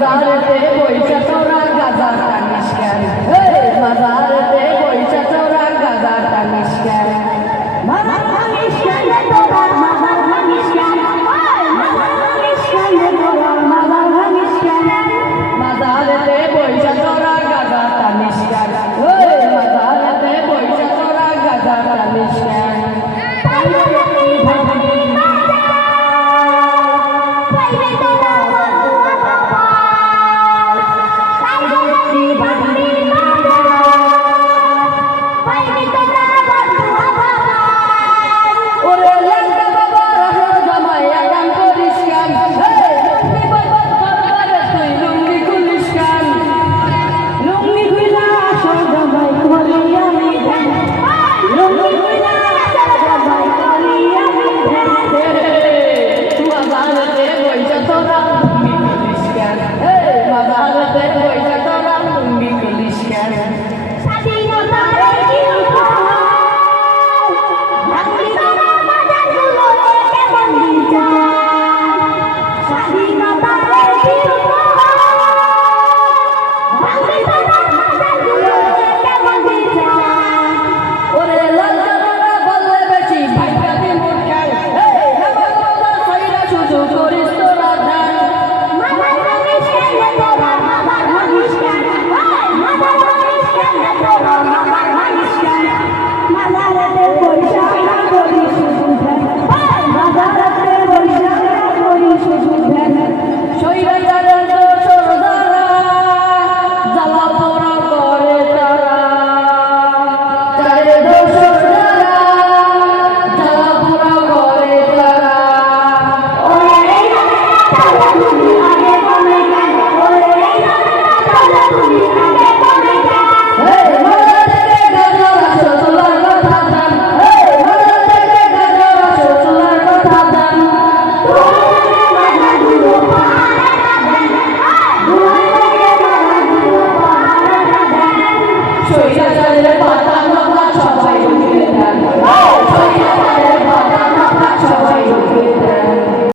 casada até depois.